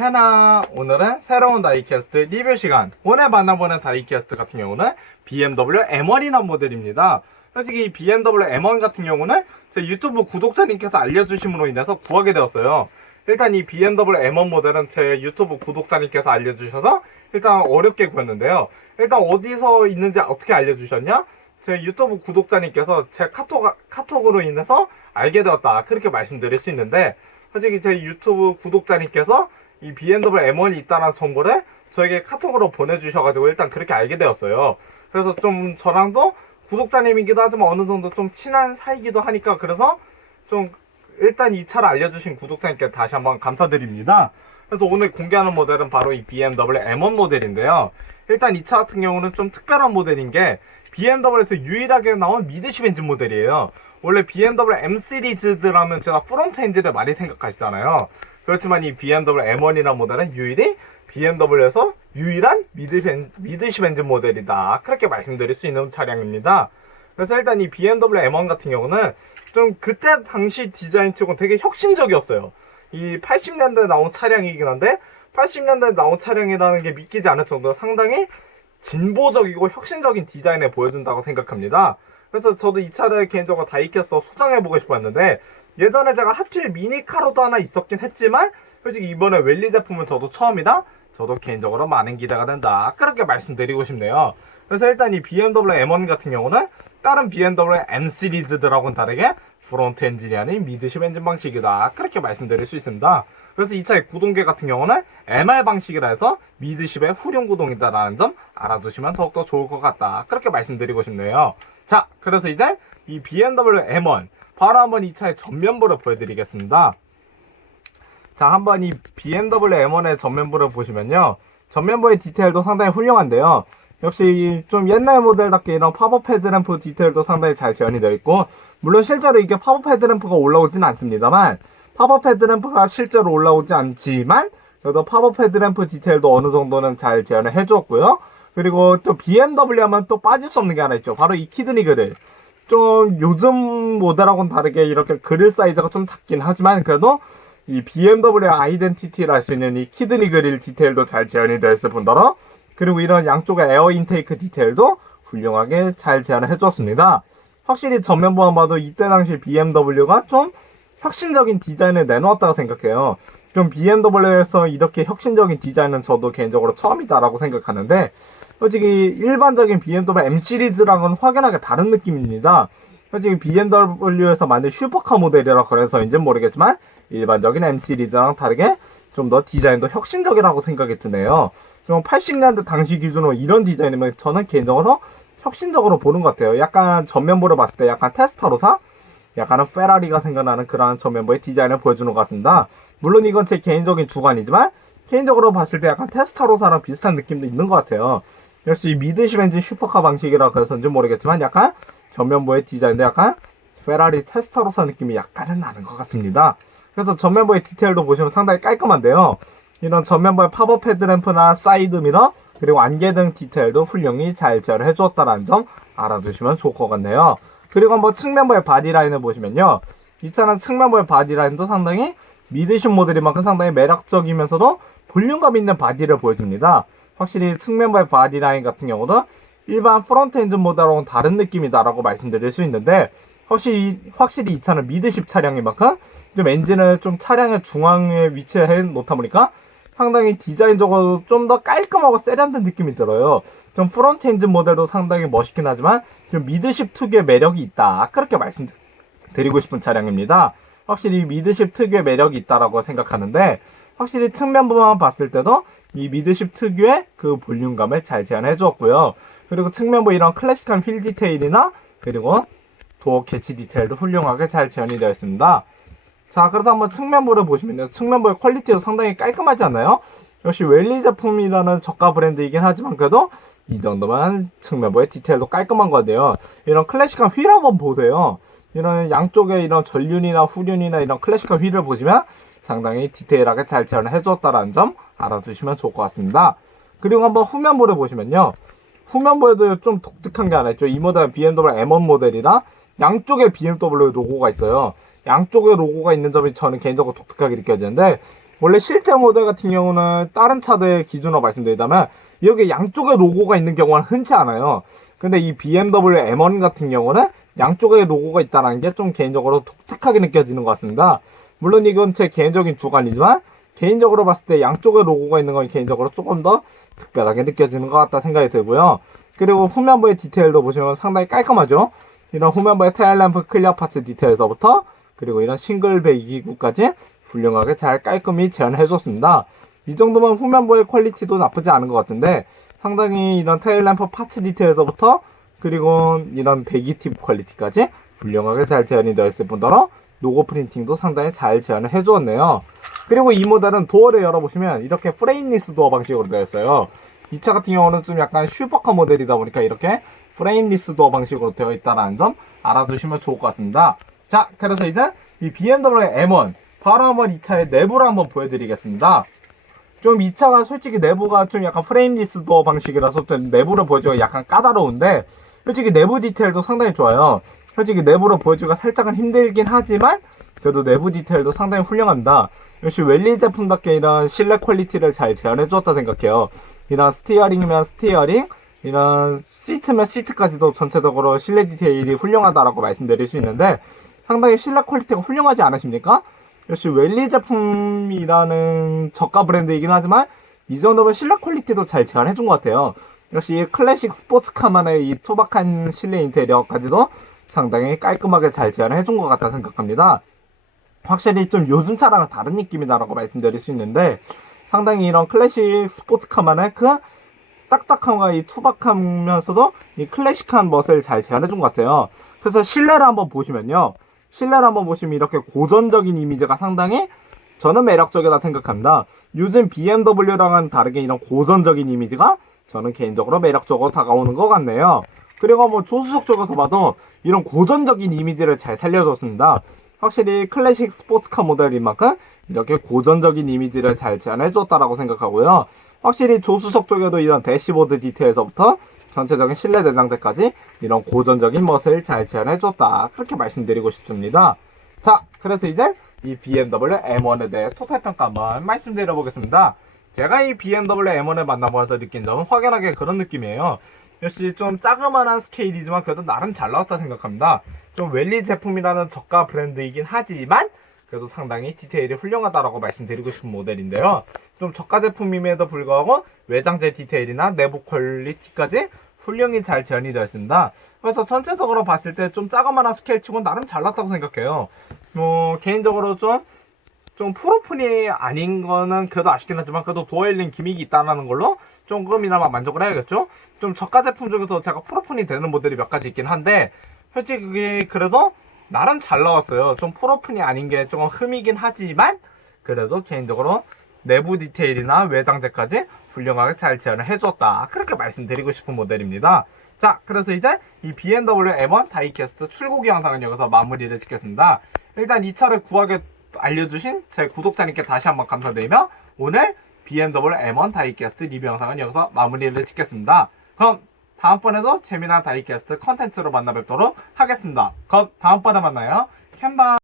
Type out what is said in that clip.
캐나. 오늘은 새로운 다이캐스트 리뷰 시간. 오늘 만나보는 다이캐스트 같은 경우는 BMW M1이라는 모델입니다. 솔직히 이 BMW M1 같은 경우는 제 유튜브 구독자님께서 알려주심으로 인해서 구하게 되었어요. 일단 이 BMW M1 모델은 제 유튜브 구독자님께서 알려주셔서 일단 어렵게 구했는데요. 일단 어디서 있는지 어떻게 알려주셨냐? 제 유튜브 구독자님께서 제 카톡으로 인해서 알게 되었다, 그렇게 말씀드릴 수 있는데, 솔직히 제 유튜브 구독자님께서 이 BMW M1이 있다는 정보를 저에게 카톡으로 보내주셔가지고 일단 그렇게 알게 되었어요. 그래서 좀 저랑도 구독자님이기도 하지만 어느 정도 좀 친한 사이기도 하니까, 그래서 좀 일단 이 차를 알려주신 구독자님께 다시 한번 감사드립니다. 그래서 오늘 공개하는 모델은 바로 이 BMW M1 모델인데요. 일단 이 차 같은 경우는 좀 특별한 모델인 게 BMW에서 유일하게 나온 미드십 엔진 모델이에요. 원래 BMW M 시리즈들하면 제가 프론트 엔진을 많이 생각하시잖아요. 그렇지만 이 BMW M1이라는 모델은 유일히 BMW에서 유일한 미드십 엔진 모델이다, 그렇게 말씀드릴 수 있는 차량입니다. 그래서 일단 이 BMW M1 같은 경우는 좀 그때 당시 디자인 치고 되게 혁신적이었어요. 이 80년대에 나온 차량이긴 한데 80년대에 나온 차량이라는 게 믿기지 않을 정도로 상당히 진보적이고 혁신적인 디자인을 보여준다고 생각합니다. 그래서 저도 이 차를 개인적으로 다이캐스트로 소장해보고 싶었는데, 예전에 제가 핫휠 미니카로도 하나 있었긴 했지만 솔직히 이번에 랠리 제품은 저도 처음이다. 저도 개인적으로 많은 기대가 된다, 그렇게 말씀드리고 싶네요. 그래서 일단 이 BMW M1 같은 경우는 다른 BMW M 시리즈들하고는 다르게 프론트 엔진이 아닌 미드십 엔진 방식이다, 그렇게 말씀드릴 수 있습니다. 그래서 이 차의 구동계 같은 경우는 MR 방식이라 해서 미드십의 후륜 구동이다라는 점 알아두시면 더욱더 좋을 것 같다, 그렇게 말씀드리고 싶네요. 자, 그래서 이제 이 BMW M1 바로 한번 이 차의 전면부를 보여드리겠습니다. 자, 한번 이 BMW M1의 전면부를 보시면요, 전면부의 디테일도 상당히 훌륭한데요. 역시 좀 옛날 모델답게 이런 팝업 헤드램프 디테일도 상당히 잘 재현이 되어 있고, 물론 실제로 이게 팝업 헤드램프가 올라오지는 않습니다만, 팝업 헤드램프가 실제로 올라오지 않지만 그래도 팝업 헤드램프 디테일도 어느 정도는 잘 재현을 해주었고요. 그리고 또 BMW 하면 또 빠질 수 없는 게 하나 있죠. 바로 이 키드니 그릴. 좀 요즘 모델하고는 다르게 이렇게 그릴 사이즈가 좀 작긴 하지만 그래도 이 BMW 아이덴티티를 할 수 있는 이 키드니 그릴 디테일도 잘 재현이 되어 있을 뿐더러, 그리고 이런 양쪽의 에어 인테이크 디테일도 훌륭하게 잘 재현을 해주었습니다. 확실히 전면부만 봐도 이때 당시 BMW가 좀 혁신적인 디자인을 내놓았다고 생각해요. 좀 BMW에서 이렇게 혁신적인 디자인은 저도 개인적으로 처음이다라고 생각하는데, 솔직히 일반적인 BMW M 시리즈랑은 확연하게 다른 느낌입니다. 솔직히 BMW에서 만든 슈퍼카 모델이라 그래서인지 모르겠지만 일반적인 M 시리즈랑 다르게 좀 더 디자인도 혁신적이라고 생각이 드네요. 좀 80년대 당시 기준으로 이런 디자인이면 저는 개인적으로 혁신적으로 보는 것 같아요. 약간 전면부를 봤을 때 약간 테스타로사? 약간은 페라리가 생각나는 그러한 전면부의 디자인을 보여주는 것 같습니다. 물론 이건 제 개인적인 주관이지만 개인적으로 봤을 때 약간 테스타로사랑 비슷한 느낌도 있는 것 같아요. 역시 미드십 엔진 슈퍼카 방식이라 그래서인지 모르겠지만 약간 전면부의 디자인도 약간 페라리 테스타로사 느낌이 약간은 나는 것 같습니다. 그래서 전면부의 디테일도 보시면 상당히 깔끔한데요. 이런 전면부의 팝업 헤드램프나 사이드 미러 그리고 안개등 디테일도 훌륭히 잘 제어를 해주었다는 점 알아두시면 좋을 것 같네요. 그리고 한번 측면부의 바디라인을 보시면요, 이 차는 측면부의 바디라인도 상당히 미드십 모델인 만큼 상당히 매력적이면서도 볼륨감 있는 바디를 보여줍니다. 확실히 측면부의 바디라인 같은 경우도 일반 프론트 엔진 모델하고는 다른 느낌이다라고 말씀드릴 수 있는데, 확실히 이 차는 미드십 차량인 만큼 좀 엔진을 좀 차량의 중앙에 위치해 놓다 보니까 상당히 디자인적으로 좀 더 깔끔하고 세련된 느낌이 들어요. 좀 프론트 엔진 모델도 상당히 멋있긴 하지만 좀 미드십 특유의 매력이 있다, 그렇게 말씀드리고 싶은 차량입니다. 확실히 미드십 특유의 매력이 있다라고 생각하는데, 확실히 측면부만 봤을 때도 이 미드십 특유의 그 볼륨감을 잘 재현해 주었고요. 그리고 측면부 이런 클래식한 휠 디테일이나 그리고 도어 캐치 디테일도 훌륭하게 잘 재현이 되어 있습니다. 자, 그래서 한번 측면부를 보시면요, 측면부의 퀄리티도 상당히 깔끔하지 않나요? 역시 웰리 제품이라는 저가 브랜드이긴 하지만 그래도 이 정도만 측면부의 디테일도 깔끔한 것 같아요. 이런 클래식한 휠 한번 보세요. 이런 양쪽에 이런 전륜이나 후륜이나 이런 클래식한 휠을 보시면 상당히 디테일하게 잘 재현을 해주었다는 점 알아두시면 좋을 것 같습니다. 그리고 한번 후면부를 보시면요, 후면부에도 좀 독특한 게 하나 있죠. 이 모델은 BMW M1 모델이라 양쪽에 BMW 로고가 있어요. 양쪽에 로고가 있는 점이 저는 개인적으로 독특하게 느껴지는데, 원래 실제 모델 같은 경우는 다른 차들 기준으로 말씀드리자면 여기 양쪽에 로고가 있는 경우는 흔치 않아요. 근데 이 BMW M1 같은 경우는 양쪽에 로고가 있다는 게 좀 개인적으로 독특하게 느껴지는 것 같습니다. 물론 이건 제 개인적인 주관이지만 개인적으로 봤을 때 양쪽에 로고가 있는 건 개인적으로 조금 더 특별하게 느껴지는 것 같다 생각이 들고요. 그리고 후면부의 디테일도 보시면 상당히 깔끔하죠. 이런 후면부의 테일램프 클리어 파츠 디테일서부터 그리고 이런 싱글 배기구까지 훌륭하게 잘 깔끔히 재현해줬습니다. 이 정도면 후면부의 퀄리티도 나쁘지 않은 것 같은데 상당히 이런 테일램프 파츠 디테일서부터 그리고 이런 배기 팁 퀄리티까지 훌륭하게 잘 재현이 되어 있을 뿐더러 로고 프린팅도 상당히 잘 재현을 해주었네요. 그리고 이 모델은 도어를 열어보시면 이렇게 프레임리스 도어 방식으로 되어 있어요. 이 차 같은 경우는 좀 약간 슈퍼카 모델이다 보니까 이렇게 프레임리스 도어 방식으로 되어 있다는 점 알아두시면 좋을 것 같습니다. 자, 그래서 이제 이 BMW M1 바로 한번 이 차의 내부를 한번 보여드리겠습니다. 좀 이 차가 솔직히 내부가 좀 약간 프레임리스 도어 방식이라서 좀 내부를 보여주기가 약간 까다로운데 솔직히 내부 디테일도 상당히 좋아요. 솔직히 내부로 보여주기가 살짝은 힘들긴 하지만 그래도 내부 디테일도 상당히 훌륭합니다. 역시 웰리 제품답게 이런 실내 퀄리티를 잘 재현해 주었다 생각해요. 이런 스티어링이면 스티어링, 이런 시트면 시트까지도 전체적으로 실내 디테일이 훌륭하다라고 말씀드릴 수 있는데 상당히 실내 퀄리티가 훌륭하지 않으십니까? 역시 웰리 제품이라는 저가 브랜드이긴 하지만 이 정도면 실내 퀄리티도 잘 재현해 준 것 같아요. 역시 클래식 스포츠카만의 이 투박한 실내 인테리어까지도 상당히 깔끔하게 잘 재현해 준 것 같다 생각합니다. 확실히 좀 요즘 차랑은 다른 느낌이다라고 말씀드릴 수 있는데 상당히 이런 클래식 스포츠카만의 그 딱딱함과 이 투박하면서도 이 클래식한 멋을 잘 재현해 준 것 같아요. 그래서 실내를 한번 보시면요. 실내를 한번 보시면 이렇게 고전적인 이미지가 상당히 저는 매력적이다 생각합니다. 요즘 BMW랑은 다르게 이런 고전적인 이미지가 저는 개인적으로 매력적으로 다가오는 것 같네요. 그리고 뭐 조수석 쪽에서 봐도 이런 고전적인 이미지를 잘 살려줬습니다. 확실히 클래식 스포츠카 모델인 만큼 이렇게 고전적인 이미지를 잘 재현해줬다라고 생각하고요. 확실히 조수석 쪽에도 이런 대시보드 디테일에서부터 전체적인 실내 내장재까지 이런 고전적인 멋을 잘 재현해줬다. 그렇게 말씀드리고 싶습니다. 자, 그래서 이제 이 BMW M1에 대해 토탈평가 한번 말씀드려보겠습니다. 제가 이 BMW M1을 만나보면서 느낀 점은 확연하게 그런 느낌이에요. 역시 좀 자그마한 스케일이지만 그래도 나름 잘 나왔다 생각합니다. 좀 웰리 제품이라는 저가 브랜드이긴 하지만 그래도 상당히 디테일이 훌륭하다라고 말씀드리고 싶은 모델인데요. 좀 저가 제품임에도 불구하고 외장재 디테일이나 내부 퀄리티까지 훌륭히 잘 재현이 되어 있습니다. 그래서 전체적으로 봤을 때 좀 자그마한 스케일 치고 나름 잘 나왔다고 생각해요. 개인적으로 좀 프로폰이 아닌 거는 그래도 아쉽긴 하지만 그래도 도어일링 기믹이 있다는 걸로 조금이나마 만족을 해야겠죠? 좀 저가 제품 중에서 제가 프로폰이 되는 모델이 몇 가지 있긴 한데 솔직히 그래도 나름 잘 나왔어요. 좀 프로폰이 아닌 게 조금 흠이긴 하지만 그래도 개인적으로 내부 디테일이나 외장재까지 훌륭하게 잘 재현을 해줬다. 그렇게 말씀드리고 싶은 모델입니다. 자, 그래서 이제 이 BMW M1 다이캐스트 출고기 영상은 여기서 마무리를 짓겠습니다. 일단 이 차를 구하게 알려주신 제 구독자님께 다시 한번 감사드리며 오늘 BMW M1 다이캐스트 리뷰 영상은 여기서 마무리를 짓겠습니다. 그럼 다음번에도 재미난 다이캐스트 컨텐츠로 만나 뵙도록 하겠습니다. 그럼 다음번에 만나요. 캔바